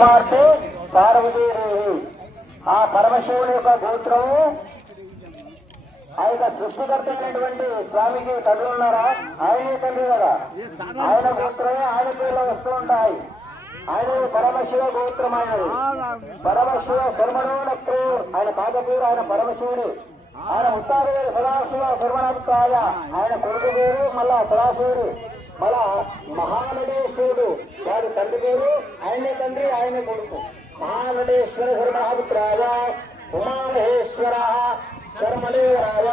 కుమార్తె పార్వతీదేవి. ఆ పరమశివుని యొక్క గోత్రము ఆ యొక్క సృష్టికర్త అయినటువంటి స్వామికి తల్లి ఉన్నారా? ఆయనే తండ్రి కదా. ఆయన గోత్రమే ఆయన పేర్లో వస్తూ ఉంటాయి. ఆయన పరమశివ గోత్రం ఆయనది. పరమశివ శర్మణోనక్రు ఆయన పాదపేరు ఆయన పరమశివుడు. ఆయన ఉత్తార సదాశివ శర్మణత్రాయ ఆయన కొడుకు పేరు మళ్ళా సదాశివుడు. మళ్ళా మహానడేశ్వరుడు వారి తండ్రి పేరు ఆయనే తండ్రి ఆయనే కొడుకు. మహానడేశ్వర శర్మపుత్రాయ ఉమామహేశ్వర శర్మదేవరాయ.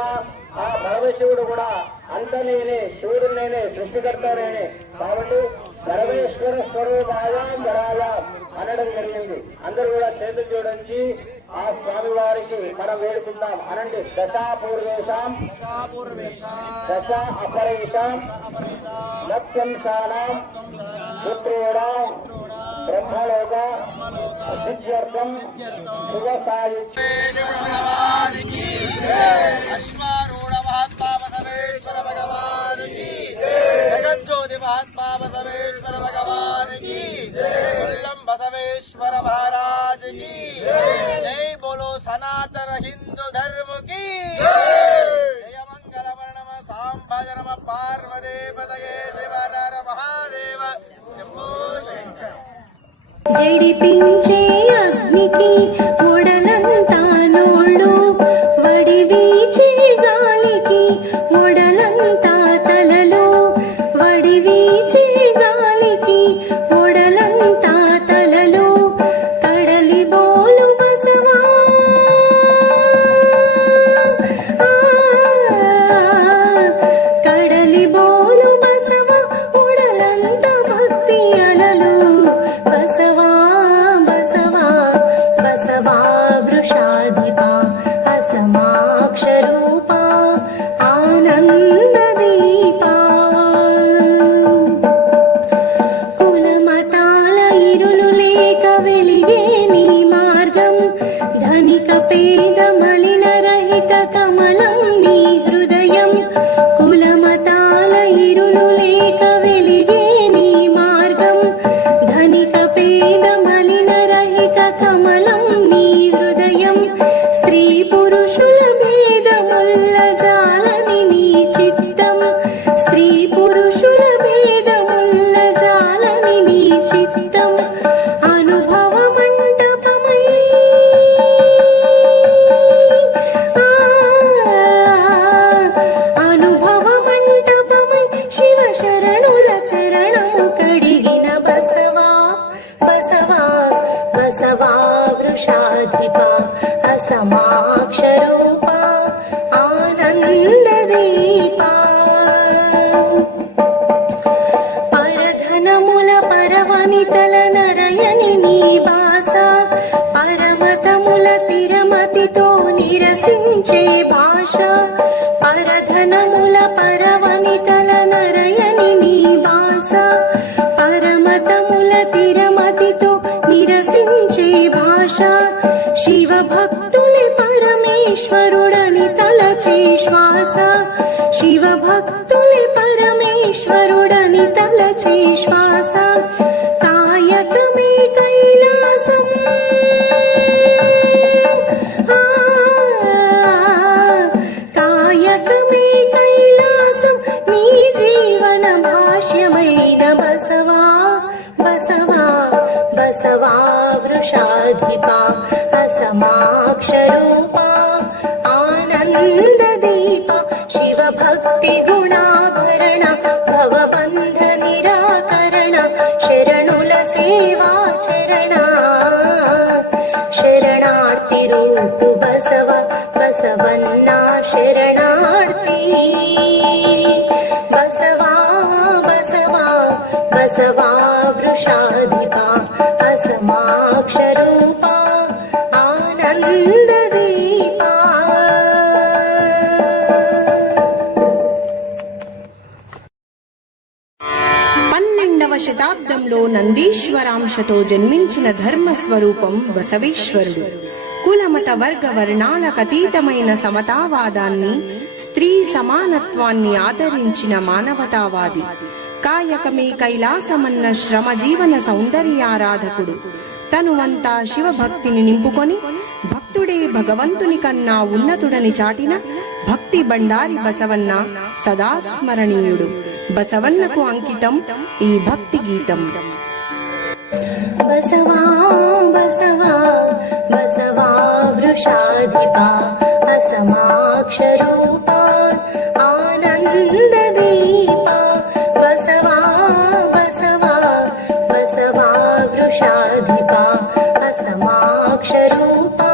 ఆ పరమశివుడు కూడా అంత నేనే శివుడు నేనే సృష్టికర్త నేనే కాబట్టి సర్వేశ్వర స్వరూపాయ అనడం జరిగింది. అందరూ కూడా చేతులు జోడించి ఆ స్వామి వారికి మనం వేడుకుందాం. అనండి. దశాపూర్వేశం దశ అపరేషాం. లక్ష్యంశానాం పుత్రేణ బ్రహ్మలోక సిద్ధ్యర్థం శుభ సాహిత్య అశ్వారూఢ మహాత్మా బసవేశ్వర భగవాన్ కి జగజ్యోతి మహాత్మా బసవేశ్వర భగవాన్ కి కుల్లం బసవేశ్వర మహారాజ్ కి జై బోలో సనాతన జడిపించే అగ్నికి స్త్రీ శివ భక్తుని పరమేశ్వరుడని తలచే శ్వాస శివ భక్తుని పరమేశ్వరుడని తలచే శ్వాస त्रिगुणाभरण भवबन्धनिराकरण निराकरण शरणुलसेवाचरण। శతాబ్దంలో నందీశ్వరాంశతో జన్మించిన ధర్మ స్వరూపం బసవేశ్వరుడు. కులమత వర్గ వర్ణాలకు అతీతమైన సమతావాదాన్ని స్త్రీ సమానత్వాన్ని ఆదరించిన మానవతావాది. కాయకమే కైలాసమన్న శ్రమజీవన సౌందర్యారాధకుడు. తనువంతా శివభక్తిని నింపుకొని భక్తుడే భగవంతుని కన్నా ఉన్నతుడని చాటిన భక్తి బండారి బసవన్న సదా స్మరణీయుడు. బసవన్నకు అంకితం ఈ భక్తి గీతం. బసవా బసవా బసవా असमाक्षरूपा।